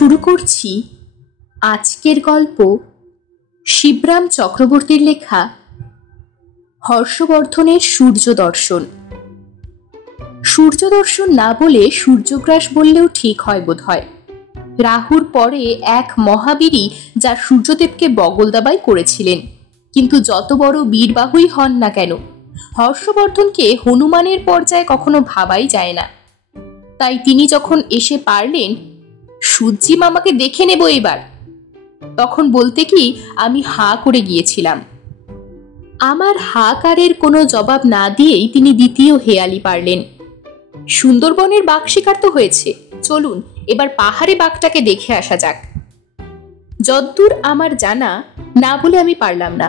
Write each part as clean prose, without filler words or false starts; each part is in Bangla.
শুরু করছি আজকের গল্প শিবরাম চক্রবর্তীর লেখা হর্ষবর্ধনের সূর্য দর্শন। সূর্য দর্শন না বলে সূর্যগ্রাস বললেও ঠিক হয় বোধ হয়। রাহুর পরে এক মহাবীরই যা সূর্যদেবকে বগল দাবাই করেছিলেন, কিন্তু যত বড় বীরবাহুই হন না কেন হর্ষবর্ধনকে হনুমানের পর্যায়ে কখনো ভাবাই যায় না। তাই তিনি যখন এসে পারলেন সূর্যি মামাকে দেখে নেব এবার, তখন বলতে কি আমি হাঁ করে গিয়েছিলাম। আমার হাকারের কোনো জবাব না দিয়েই তিনি দ্বিতীয় হেয়ালি পারলেন। সুন্দরবনের বাঘ শিকার তো হয়েছে, চলুন এবার পাহাড়ে বাঘটাকে দেখে আসা যাক। যদ্দূর আমার জানা, না বলে আমি পারলাম না।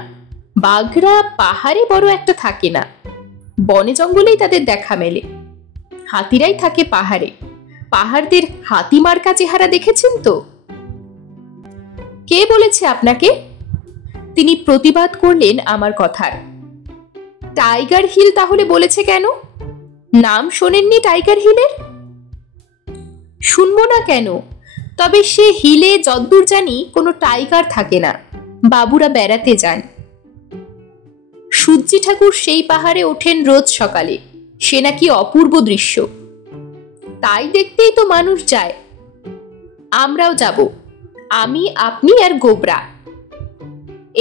বাঘরা পাহাড়ে বড় একটা থাকে না, বনে জঙ্গলেই তাদের দেখা মেলে। হাতিরাই থাকে পাহাড়ে। পাহাড়দের হাতি মার্কা চেহারা দেখেছেন তো? কে বলেছে আপনাকে? তিনি প্রতিবাদ করলেন আমার কথার। টাইগার হিল তাহলে বলেছে কেন? নাম শোনেননি টাইগার হিলের? শুনবো না কেন? তবে সে হিলে যদ্দূর জানি কোনো টাইগার থাকে না, বাবুরা বেড়াতে যান। সূর্যি ঠাকুর সেই পাহাড়ে ওঠেন রোজ সকালে, সে নাকি অপূর্ব দৃশ্য। তাই দেখতেই তো মানুষ যায়। আমরাও যাব, আমি, আপনি আর গোবরা,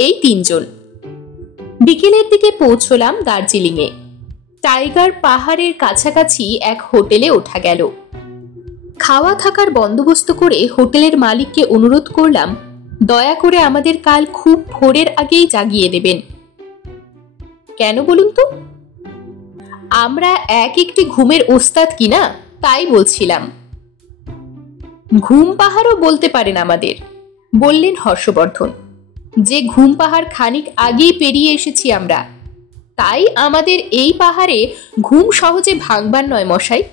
এই তিনজন। বিকেলের দিকে পৌঁছলাম দার্জিলিংয়ে। টাইগার পাহাড়ের কাছাকাছি এক হোটেলে ওঠা গেল। খাওয়া থাকার বন্দোবস্ত করে হোটেলের মালিককে অনুরোধ করলাম দয়া করে আমাদের কাল খুব ভোরের আগেই জাগিয়ে দেবেন। কেন বলুন তো? আমরা এক একটি ঘুমের ওস্তাদ কিনা, তাই বলছিলাম। ঘুম পাহাড়ও বলতে পারেন আমাদের, বললেন হর্ষবর্ধন। যে ঘুম পাহাড় খানিক আগেই পেরিয়ে এসেছি আমরা, তাই আমাদের এই পাহাড়ে ঘুম সহজে ভাঙবার নয় মশাই।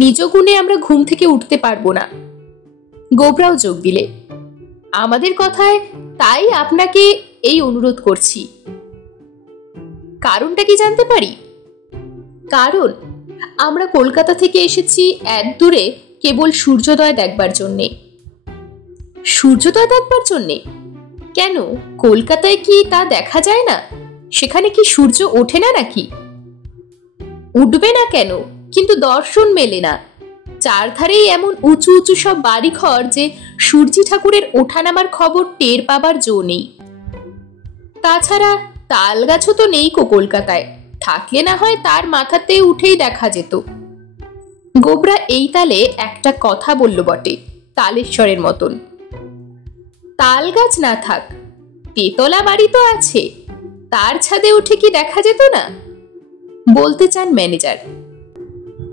নিজ গুণে আমরা ঘুম থেকে উঠতে পারবো না। গোবরাও যোগ দিলে আমাদের কথায়, তাই আপনাকে এই অনুরোধ করছি। কারণটা কি জানতে পারি? কারণ আমরা কলকাতা থেকে এসেছি এত দূরে কেবল সূর্যোদয় দেখবার জন্যে। সূর্যোদয় দেখবার জন্যে? কেন, কলকাতায় কি তা দেখা যায় না? সেখানে কি সূর্য ওঠে না নাকি? উঠবে না কেন, কিন্তু দর্শন মেলে না। চারধারেই এমন উঁচু উঁচু সব বাড়িঘর যে সূর্যি ঠাকুরের ওঠানামার খবর টের পাবার জো নেই। তাছাড়া তাল গাছও তো নেই কলকাতায়, থাকলে না হয় তার মাথাতে উঠেই দেখা যেত। গোবরা এই তালে একটা কথা বলল বটে, তালেশ্বরের মতন। তাল গাছ না থাক, তেতলা বাড়ি তো আছে, তার ছাদে উঠে কি দেখা যেত না? বলতে চান ম্যানেজার।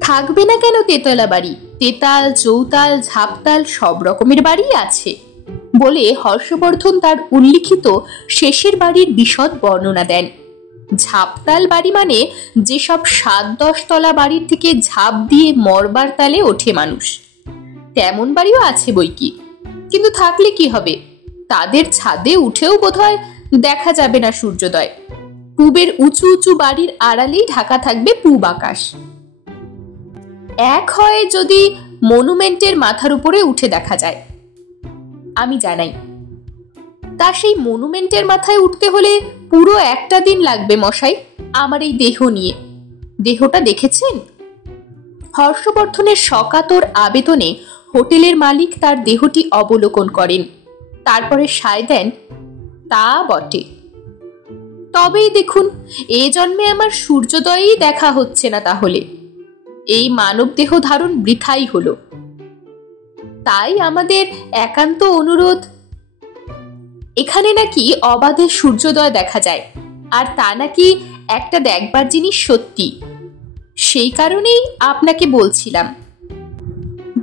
থাকবে না কেন তেতলা বাড়ি? তেতাল, চৌতাল, ঝাপতাল সব রকমের বাড়ি আছে, বলে হর্ষবর্ধন তার উল্লিখিত শেষের বাড়ির বিশদ বর্ণনা দেন। ঝাপতাল বাড়ি মানে যেসব 7-10 তলা বাড়ির থেকে ঝাঁপ দিয়ে মরবার তালে ওঠে মানুষ, তেমন বাড়িও আছে বইকি। কিন্তু থাকলে কি হবে, তাদের ছাদে উঠেও বোধহয় দেখা যাবে না সূর্যোদয়। পূবের উঁচু উঁচু বাড়ির আড়ালেই ঢাকা থাকবে পূব আকাশ। এক হয় যদি মনুমেন্টের মাথার উপরে উঠে দেখা যায়। আমি জানাই, তা সেই মনুমেন্টের মাথায় উঠতে হলে পুরো একটা দিন লাগবে মশাই, আমার এই দেহ নিয়ে। দেহটা দেখেছেন? হর্ষবর্ধনের সকাতর আবেদনে হোটেলের মালিক তার দেহটি অবলোকন করেন, তারপরে সায় দেন, তা বটে। তবেই দেখুন, এ জন্মে আমার সূর্যোদয়ই দেখা হচ্ছে না, তাহলে এই মানব দেহ ধারণ বৃথাই হলো। তাই আমাদের একান্ত অনুরোধ, এখানে নাকি অবাধে সূর্যোদয় দেখা যায়, আর তা নাকি একটা দেখবার জিনিস সত্যি। সেই কারণেই আপনাকে বলছিলাম,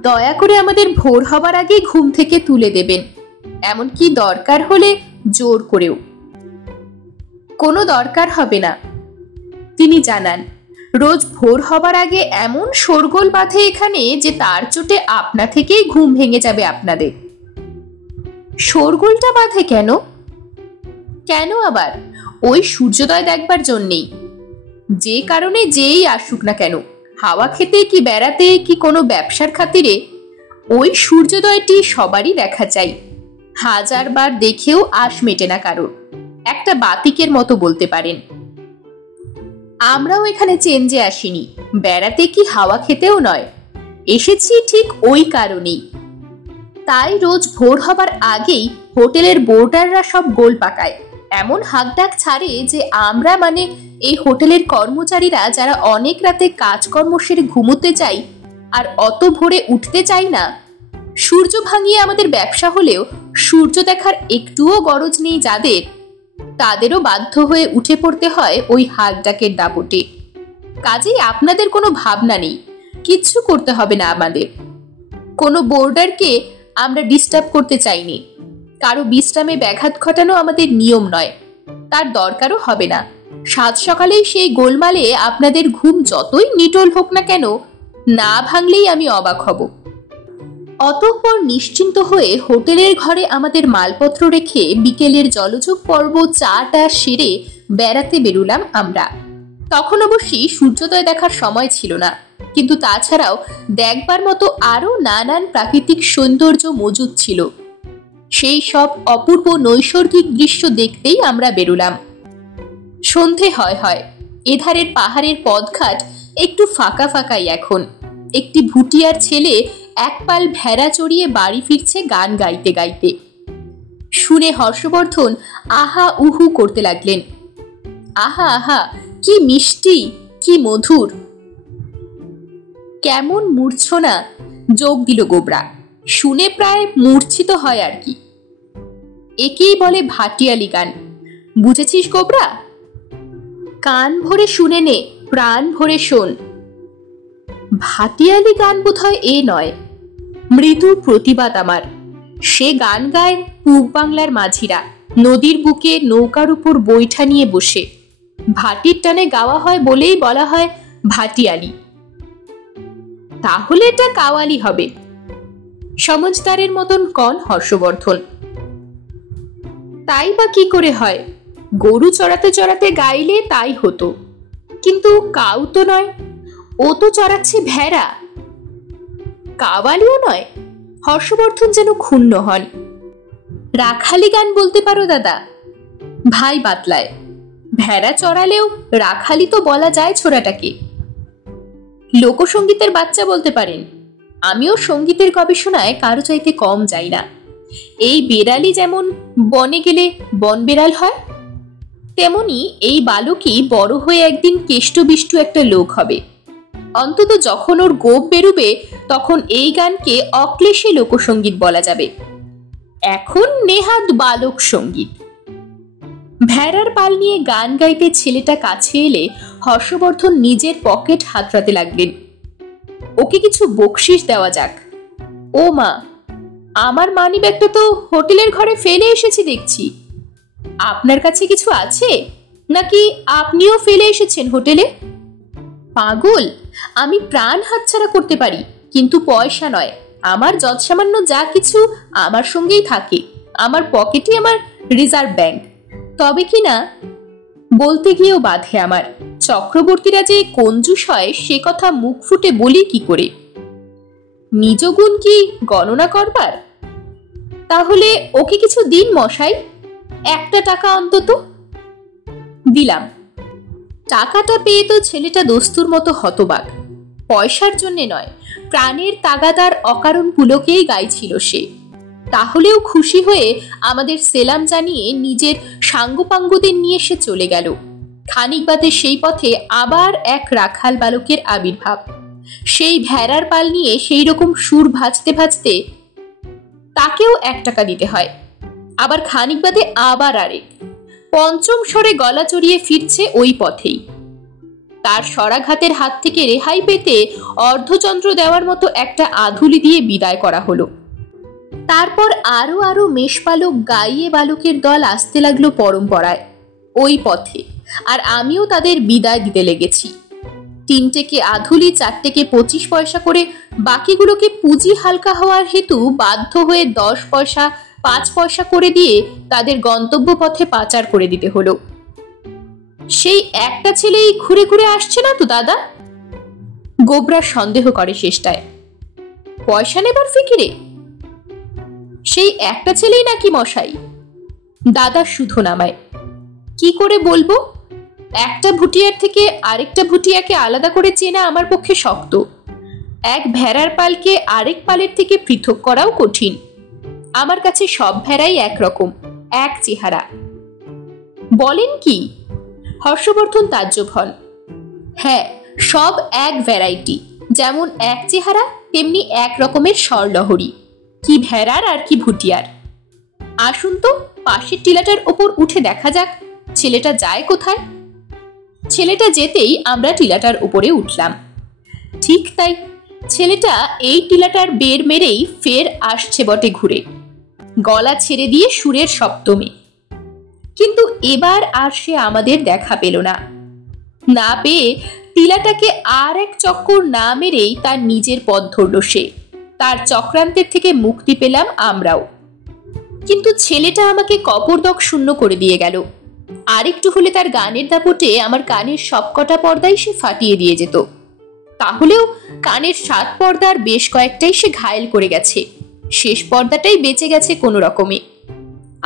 দয়া করে আমাদের ভোর হবার আগে ঘুম থেকে তুলে দেবেন, এমনকি দরকার হলে জোর করেও। কোনো দরকার হবে না, তিনি জানান। রোজ ভোর হবার আগে এমন শোরগোল বাঁধে এখানে যে তার চোটে আপনা থেকেই ঘুম ভেঙে যাবে আপনাদের। শোরগোলটা বাঁধে কেন? কেন আবার? ওই সূর্যোদয় দেখবার জন্যেই। যে কারণে যেই আসুক না কেন, হাওয়া খেতে কি বেড়াতে কি কোনো ব্যবসার খাতিরে, ওই সূর্যোদয়টি সবারই দেখা চাই, হাজারবার দেখেও আশ মেটে না কারোর, একটা বাতিকের মতো বলতে পারেন। আমরাও এখানে চেঞ্জে আসিনি, বেড়াতে কি হাওয়া খেতেও নয়, এসেছি ঠিক ওই কারণেই। তাই রোজ ভোর হবার আগেই হোটেলের বোর্ডাররা সব গোল পাকায়, এমন হাঁকডাক ছাড়ে যে আমরা মানে এই হোটেলের কর্মচারীরা যারা অনেক রাতে কাজকর্ম সেরে ঘুমোতে চাই আর অত ভোরে উঠতে চাই না, সূর্য ভাঙিয়ে আমাদের ব্যবসা হলেও সূর্য দেখার একটুও গরজ নেই যাদের, তাদেরও বাধ্য হয়ে উঠে পড়তে হয় ওই হাঁকডাকের দাপটে। কাজেই আপনাদের কোনো ভাবনা নেই, কিচ্ছু করতে হবে না আমাদের। কোনো বোর্ডারকে আমরা ডিস্টার্ব করতে চাইনি, কারো বিশ্রামে ব্যাঘাত ঘটানো আমাদের নিয়ম নয়, তার দরকারও হবে না। সাত সকালেই সেই গোলমালে আপনাদের ঘুম যতই নিটোল হোক না কেন, না ভাঙলেই আমি অবাক হব। অতঃপর নিশ্চিন্ত হয়ে হোটেলের ঘরে আমাদের মালপত্র রেখে বিকেলের জলযোগ পর্ব চাটা সেরে বেড়াতে বেরুলাম আমরা। তখন অবশ্যই সূর্যোদয় দেখার সময় ছিল না, কিন্তু তাছাড়াও দেখবার মতো আরো নানান প্রাকৃতিক সৌন্দর্য মজুদ ছিল। সেই সব অপূর্ব নৈসর্গিক দৃশ্য দেখতেই আমরা বেরুলাম। সন্ধে হয়, এধারের পাহাড়ের পথঘাট একটু ফাঁকা ফাঁকাই এখন। একটি ভুটিয়ার ছেলে এক পাল ভেড়া চড়িয়ে বাড়ি ফিরছে গান গাইতে গাইতে। শুনে হর্ষবর্ধন আহা উহু করতে লাগলেন। আহা আহা, কি মিষ্টি, কি মধুর। কেমন মূর্ছনা, যোগ দিল গোবরা। শুনে প্রায় মূর্ছিত হয় আর কি। একেই বলে ভাটিয়ালি গান, বুঝেছিস গোবরা? কান ভরে শুনে নে, প্রাণ ভরে শোন। ভাটিয়ালি গান বোধহয় এ নয়, মৃদু প্রতিবাদ আমার। সে গান গায় পূব বাংলার মাঝিরা নদীর বুকে নৌকার উপর বৈঠা নিয়ে বসে। ভাটির টানে গাওয়া হয় বলেই বলা হয় ভাটিয়ালি। তাহলে এটা কাওয়ালি হবে। সমজদারের মতন কন হর্ষবর্ধন। তাই বা কি করে হয়? গরু চড়াতে চড়াতে গাইলে তাই হতো, কিন্তু কাউ তো নয়, ও তো চড়াচ্ছে ভেড়া। কাওয়ালিও নয়। হর্ষবর্ধন যেন ক্ষুণ্ণ হন। রাখালি গান বলতে পারো দাদা, ভাই বাতলায়। ভেড়া চড়ালেও রাখালি তো বলা যায় ছোড়াটাকে। লোকসঙ্গীতের বাচ্চা বলতে পারেন। আমিও সঙ্গীতের গবেষণায় কারো চাইতে কম যাই না। এই বেড়ালি যেমন বনে গেলে বন বেড়াল হয়, তেমনি এই বালকই বড় হয়ে একদিন কেষ্টবিষ্টু একটা লোক হবে। অন্তত যখন ওর গোপ বেরুবে তখন এই গানকে অক্লেশে লোকসঙ্গীত বলা যাবে। এখন নেহাত বালক সঙ্গীত। ভেড়ার পাল নিয়ে গান গাইতে ছেলেটা কাছে এলে হর্ষবর্ধন নিজের পকেট হাতড়াতে লাগলেন। ওকে কিছু বকশিস দেওয়া যাক। ও মা, আমার মানিব্যাগটা তো হোটেলের ঘরে ফেলে এসেছি দেখছি। আপনার কাছে কিছু আছে নাকি আপনিও ফেলে এসেছেন হোটেলে? পাগল, আমি প্রাণ হাতছাড়া করতে পারি, কিন্তু পয়সা নয়। আমার যৎসামান্য যা কিছু আমার সঙ্গেই থাকে। আমার পকেটে আমার রিজার্ভ ব্যাংক। তবে কি না বলতে গিয়েও বাধে আমার। চক্রবর্তীরা যে কঞ্জুস হয় সে কথা মুখ ফুটে বলি কি করে? নিজ গুণ কি গণনা করবার? তাহলে ওকে কিছু দিন মশাই, একটা টাকা অন্তত। দিলাম। টাকাটা পেয়ে তো ছেলেটা দস্তুর মতো হতবাক। পয়সার জন্যে নয়, প্রাণের তাগাদার অকারণ পুলকেই গাইছিল সে। তাহলেও খুশি হয়ে আমাদের সেলাম জানিয়ে নিজের সাঙ্গপাঙ্গদের নিয়ে সে চলে গেল। খানিক বাদে সেই পথে আবার এক রাখাল বালকের আবির্ভাব। সেই ভেড়ার পাল নিয়ে সেই রকম সুর ভাজতে ভাজতে তাকেও 1 টাকা দিতে হয়। আবার খানিক বাদে আবার আরেক। পঞ্চম স্বরে গলা চড়িয়ে ফিরছে ওই পথেই। তার সরাঘাতের হাত থেকে রেহাই পেতে অর্ধচন্দ্র দেওয়ার মতো একটা আধুলি দিয়ে বিদায় করা হলো। তারপর আরো আরো মেষপালক গাইয়ে বালকের দল আসতে লাগলো পরম্পরায় ওই পথে, আর আমিও তাদের বিদায় দিতে লেগেছি। 3টেকে আধুলি, 4টেকে 25 পয়সা করে, বাকিগুলোকে পুঁজি হালকা হওয়ার হেতু বাধ্য হয়ে 10 পয়সা 5 পয়সা করে দিয়ে তাদের গন্তব্য পথে পাচার করে দিতে হলো। সেই একটা ছেলেই ঘুরে ঘুরে আসছে না তো দাদা? গোবরা সন্দেহ করে শেষটায়। পয়সা নেবার ফিকিরে? সেই একটা ছেলেই নাকি মশাই? দাদা শুধু নামায়। কি করে বলবো? একটা ভুটিয়ার থেকে আরেকটা ভুটিয়াকে আলাদা করে চেনা আমার পক্ষে শক্ত। এক ভেড়ার পালকে আরেক পালের থেকে পৃথক করাও কঠিন। আমার কাছে সব ভেড়াই একরকম, এক চেহারা। বলেন কি? হর্ষবর্ধন তাজ্জব হন। হ্যাঁ, সব এক ভ্যারাইটি, যেমন এক চেহারা তেমনি এক রকমের স্বরলহরী। কি ভেড়ার আর কি ভুটিয়ার। আসুন তো পাশের টিলাটার ওপর উঠে দেখা যাক ছেলেটা যায় কোথায়। ছেলেটা যেতেই আমরা টিলাটার উপরে উঠলাম। ঠিক তাই, ছেলেটা এই টিলাটার বের মেরেই ফের আসছে বটে ঘুরে, গলা ছেড়ে দিয়ে সুরের সপ্তমে। কিন্তু এবার আর সে আমাদের দেখা পেল না। না পেয়ে টিলাটাকে আর এক চক্কর না মেরেই তার নিজের পথ ধরল সে। তার চক্রান্তের থেকে মুক্তি পেলাম আমরাও। কিন্তু ছেলেটা আমাকে কপরদক শূন্য করে দিয়ে গেল। আরেকটু হলে তার গানের দাপটে আমার কানের সবকটা পর্দাই সে ফাটিয়ে দিয়ে যেত। তাহলেও কানের 7 পর্দার বেশ কয়েকটাই সে ঘায়েল করে গেছে। শেষ পর্দাটাই বেঁচে গেছে কোনো রকমে।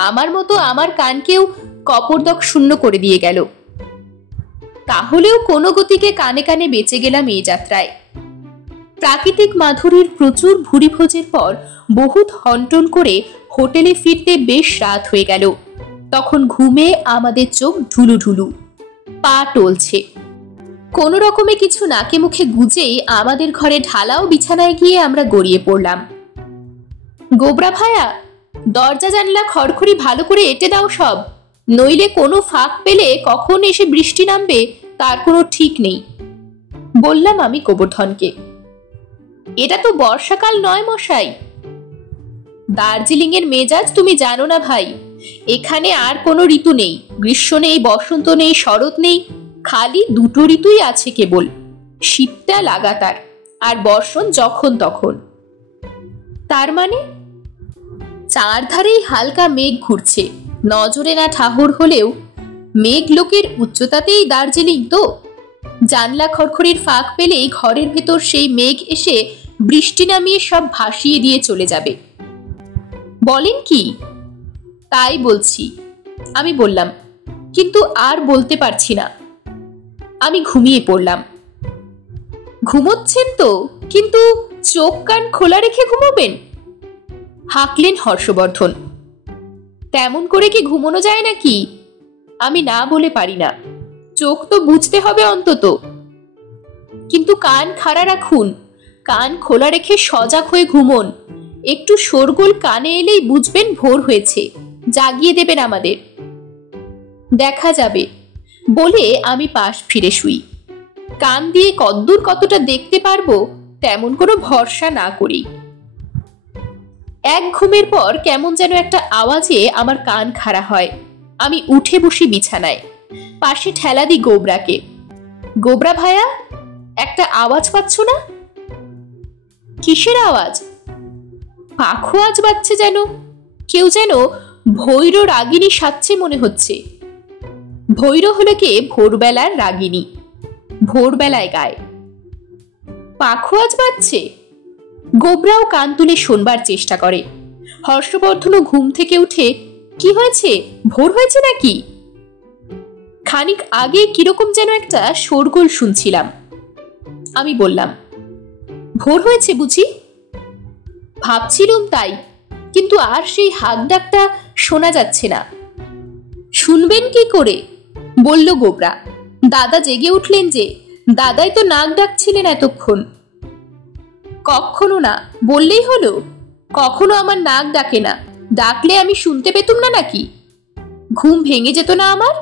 আমার মতো আমার কানকেও কপরদক শূন্য করে দিয়ে গেল। তাহলেও কোনো গতিকে কানে কানে বেঁচে গেলাম এই যাত্রায়। প্রাকৃতিক মাধুরীর প্রচুর ভুরিভোজের পর বহুত হন্টন করে হোটেলে ফিরতে বেশ রাত হয়ে গেল। তখন ঘুমে আমাদের চোখ ঢুলু ঢুলু, পা টলছে। কোনো রকমে কিছু নাকে মুখে গুজেই আমাদের ঘরে ঢালাও বিছানায় গিয়ে আমরা গড়িয়ে পড়লাম। গোবরা ভায়া, দরজা জানলা খড়খড়ি ভালো করে এঁটে দাও সব, নইলে কোনো ফাঁক পেলে কখন এসে বৃষ্টি নামবে তার কোনো ঠিক নেই, বললাম আমি গোবর্ধনকে। এটা তো বর্ষাকাল নয় মশাই। দার্জিলিং এর মেজাজ তুমি জানো না ভাই। এখানে আর কোনো ঋতু নেই, গ্রীষ্ম নেই, বসন্ত নেই, শরৎ নেই, খালি দুটো ঋতুই আছে কেবল। শীতটা লাগাতার আর বর্ষণ যখন তখন। তার মানে? চারধারেই হালকা মেঘ ঘুরছে, নজরে না ঠাহর হলেও মেঘ লোকের উচ্চতাতেই দার্জিলিং তো। জানলা খড়খড়ির ফাঁক পেলেই ঘরের ভেতর সেই মেঘ এসে বৃষ্টি নামিয়ে সব ভাসিয়ে দিয়ে চলে যাবে। বলেন কি? তাই বলছি, আমি বললাম, কিন্তু আর বলতে পারছি না। আমি ঘুমিয়ে পড়লাম। ঘুমোচ্ছেন তো, কিন্তু চোখ কান খোলা রেখে ঘুমোবেন, হাঁকলেন হর্ষবর্ধন। তেমন করে কি ঘুমোনো যায় নাকি? আমি না বলে পারি না। চোখ তো বুঝতে হবে অন্তত। কিন্তু কান খাড়া রাখুন, কান খোলা রেখে সজাগ হয়ে ঘুমোন। একটু শোরগোল কানে এলেই বুঝবেন ভোর হয়েছে, জাগিয়ে দেবেন আমাদের। দেখা যাবে, বলে আমি পাশ ফিরে শুই। কান দিয়ে কদ্দূর কতটা দেখতে পারবো তেমন কোনো ভরসা না করি। এক ঘুমের পর কেমন যেন একটা আওয়াজে আমার কান খাড়া হয়। আমি উঠে বসি বিছানায়, পাশে ঠেলা দিই গোবরাকে। গোবরা ভায়া, একটা আওয়াজ পাচ্ছ না? কিসের আওয়াজ? পাখো আজ বাজছে যেন, কেউ যেন ভৈর রাগিনী সাজছে মনে হচ্ছে। ভৈর হলো কে ভোরবেলার রাগিনী, ভোরবেলায় গায়। পাখো আজ বাজছে? গোবরাও কান তুলে শোনবার চেষ্টা করে। হর্ষবর্ধনও ঘুম থেকে উঠে, কি হয়েছে, ভোর হয়েছে নাকি? খানিক আগে কিরকম যেন একটা শোরগোল শুনছিলাম। আমি বললাম, ভোর হয়েছে বুঝি? ভাবছিলুম তাই, কিন্তু আর সেই হাক ডাকটা শোনা যাচ্ছে না। শুনবেন কি করে, বলল গোবরা। দাদা জেগে উঠলেন যে, দাদাই তো নাক ডাকছিলেন এতক্ষণ। কখনো না, বললেই হলো। কখনো আমার নাক ডাকে না, ডাকলে আমি শুনতে পেতুম না নাকি? ঘুম ভেঙে যেত না আমার?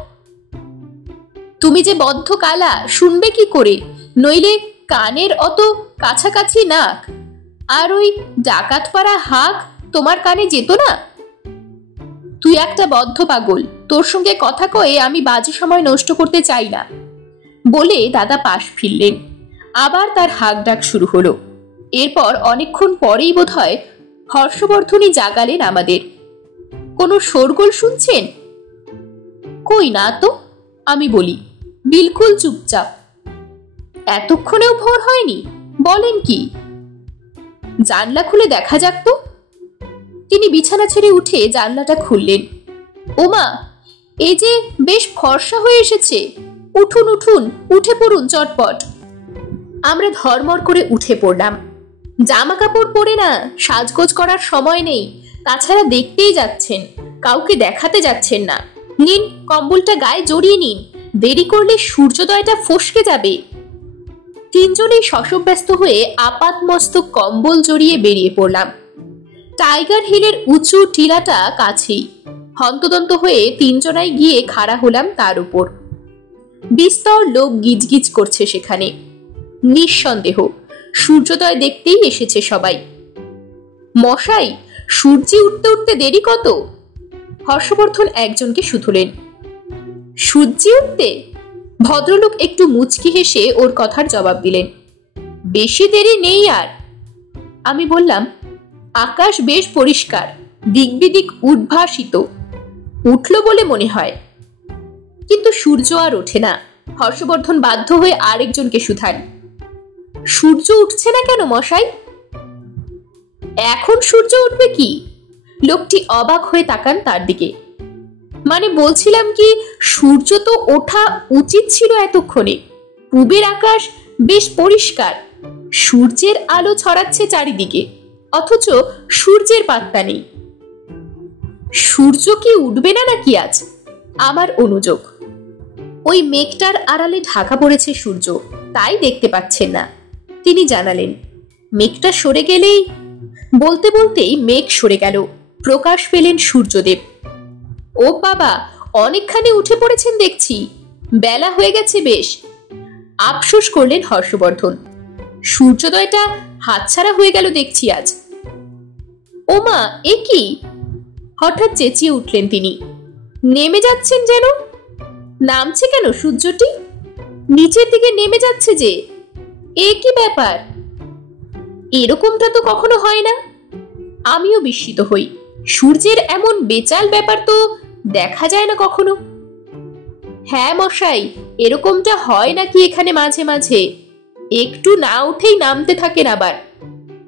তুমি যে বদ্ধ কালা, শুনবে কি করে? নইলে কানের অত কাছাকাছি নাক, আর ওই ডাকাত পাড়া হাঁক তোমার কানে যেত না? তুই একটা বদ্ধ পাগল, তোর সঙ্গে কথা কয়ে আমি বাজে সময় নষ্ট করতে চাই না, বলে দাদা পাশ ফিরলেন। আবার তার হাঁক ডাক শুরু হলো। এরপর অনেকক্ষণ পরেই বোধহয় হর্ষবর্ধনই জাগালেন আমাদের। কোনো শোরগোল শুনছেন? কই না তো, আমি বলি, বিলকুল চুপচাপ। এতক্ষণেও ভোর হয়নি, বলেন কি? জানলা খুলে দেখা যাক তো। তিনি বিছানা ছেড়ে উঠে জানলাটা খুললেন। ওমা, এই যে বেশ ফর্সা হয়ে এসেছে। উঠুন উঠুন, উঠে পড়ুন চটপট। আমরা ধর্মর করে উঠে পড়লাম। জামা কাপড় পরে না, সাজগোজ করার সময় নেই। তাছাড়া দেখতেই যাচ্ছেন, কাউকে দেখাতে যাচ্ছেন না। নিন, কম্বলটা গায়ে জড়িয়ে নিন, দেরি করলে সূর্যোদয়টা ফসকে যাবে। তিনজনেই শশব্যস্ত হয়ে আপাত মস্তক কম্বল জড়িয়ে বেরিয়ে পড়লাম। টাইগার হিলের উঁচু টিলাটা কাছেই। হন্তদন্ত হয়ে তিনজনাই গিয়ে খাড়া হলাম তার উপর। বিস্তর লোক গিজগিজ করছে সেখানে। নিঃসন্দেহ সূর্যোদয় দেখতেই এসেছে সবাই। মশাই, সূর্যি উঠতে উঠতে দেরি কত? হর্ষবর্ধন একজনকে শুধলেন। সূর্যি উঠতে? ভদ্রলোক একটু মুচকি হেসে ওর কথার জবাব দিলেন। বেশি দেরি নেই আর। আমি বললাম, আকাশ বেশ পরিষ্কার, দিকবিদিক উদ্ভাসিত। উঠল বলে মনে হয়, কিন্তু সূর্য আর ওঠে না। হর্ষবর্ধন বাধ্য হয়ে আরেকজনকে শুধান। সূর্য উঠছে না কেন মশাই? এখন সূর্য উঠবে কি? লোকটি অবাক হয়ে তাকান তার দিকে। মানে বলছিলাম কি, সূর্য তো ওঠা উচিত ছিল এতক্ষণে। পূবের আকাশ বেশ পরিষ্কার, সূর্যের আলো ছড়াচ্ছে চারিদিকে, অথচ সূর্যের পাত্তা নেই। সূর্য কি উঠবে না নাকি আজ? আমার অনুযোগ। ওই মেঘটার আড়ালে ঢাকা পড়েছে সূর্য, তাই দেখতে পাচ্ছেন না। তিনি জানালেন, মেঘটা সরে গেলেই। বলতে বলতেই মেঘ সরে গেল, প্রকাশ পেলেন সূর্যদেব। ও বাবা, অনেকখানি উঠে পড়েছেন দেখছি, বেলা হয়ে গেছে বেশ। আফসোস করলেন হর্ষবর্ধন। সূর্যোদয়টা হাতছাড়া হয়ে গেল দেখছি আজ। ওমা, এ কি? হঠাৎ চেঁচিয়ে উঠলেন তিনি। নেমে যাচ্ছেন যেন। নামছে কেন সূর্যটি? নিচের দিকে নেমে যাচ্ছে যে। এ কি ব্যাপার? এরকমটা তো কখনো হয় না। আমিও বিস্মিত হই। সূর্যের এমন বেচাল ব্যাপার তো দেখা যায় না কখনো। হ্যাঁ মশাই, এরকমটা হয় নাকি এখানে মাঝে মাঝে। একটু না উঠেই নামতে থাকেন আবার।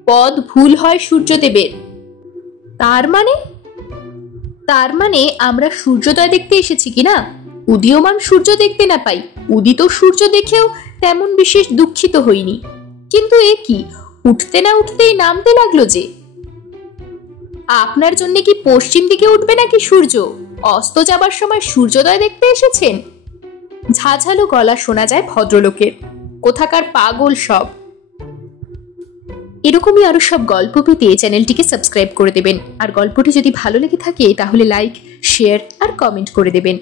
পদ ভুল হয় সূর্যদেবের। তার মানে আমরা সূর্যোদয় দেখতে এসেছি কিনা, উদীয়মান সূর্য দেখতে না পাই। উদিত সূর্য দেখেও তেমন বিশেষ দুঃখিত হইনি, কিন্তু এ কি, উঠতে না উঠতেই নামতে লাগলো যে। আপনার জন্য কি পশ্চিম দিকে উঠবে নাকি সূর্য? অস্ত যাবার সময় সূর্যোদয় দেখতে এসেছেন? ঝাঝালো গলা শোনা যায় ভদ্রলোকের। কোথাকার পাগল সব। এরকমই আরো সব গল্প পেতে চ্যানেলটিকে সাবস্ক্রাইব করে দেবেন। আর গল্পটি যদি ভালো লেগে থাকে তাহলে লাইক, শেয়ার আর কমেন্ট করে দেবেন।